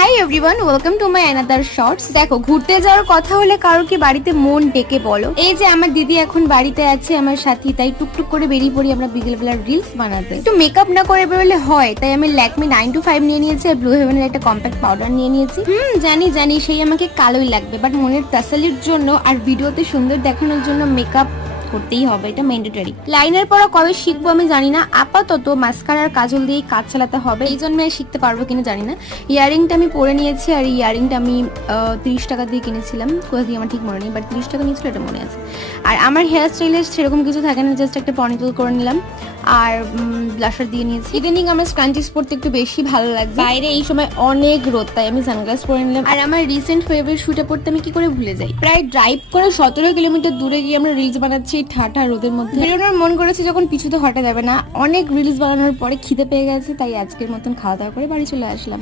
High everyone, welcome to my another shorts. দেখো, ঘুরতে যাওয়ার কথা হলে কারোর কি বাড়িতে মন ডেকে বলো? এই যে আমার দিদি এখন বাড়িতে আছে আমার সাথে, তাই টুকটুক করে বেরিয়ে পড়ি আমরা বিকেলবেলা রিলস বানাতে। একটু মেকআপ না করে বেরোলে হয়, তাই আমি ল্যাকমি 925 নিয়ে নিয়েছি আর ব্লু হেভেনের একটা কম্প্যাক্ট পাউডার নিয়ে নিয়েছি। জানি সেই আমাকে কালোই লাগবে, বাট মনের তাসালির জন্য আর ভিডিওতে সুন্দর দেখানোর জন্য মেকআপ করতেই হবে, এটা ম্যান্ডেটরি। লাইনের পর কবে শিখবো আমি জানি না, আপাতত মাস্কারা আর কাজল দিয়েই কাজ চালাতে হবে, এই জন্য শিখতে পারবো কিনা জানি না। ইয়ারিংটা আমি পরে নিয়েছি, আর ইয়ারিংটা আমি 30 টাকা দিয়ে কিনেছিলাম, কোথা দিয়ে আমার ঠিক মনে নেই, বাট 30 টাকা নিয়েছিল এটা মনে আছে। আর আমার হেয়ার স্টাইলে সেরকম কিছু থাকে না, জাস্ট একটা পনিটেল করে নিলাম আর ব্লাশার দিয়ে নিয়েছি। ইদানিং আমার স্ক্রাঞ্চিস পরতে একটু বেশি ভালো লাগছে, বাইরে এই সময় অনেক রোদ, তাই আমি সানগ্লাস পরে নিলাম। আর আমার রিসেন্ট ফেভারিট শুটে পড়তে আমি কি করে ভুলে যাই। প্রায় ড্রাইভ করে 17 কিলোমিটার দূরে গিয়ে আমরা রিলস বানাচ্ছি এই ঠাটা রোদের মধ্যে। বেরোনোর মন করেছে যখন, পিছুতে হটা যাবে না। অনেক রিলস বানানোর পরে খিদে পেয়ে গেছে, তাই আজকের মতন খাওয়া দাওয়া করে বাড়ি চলে আসলাম।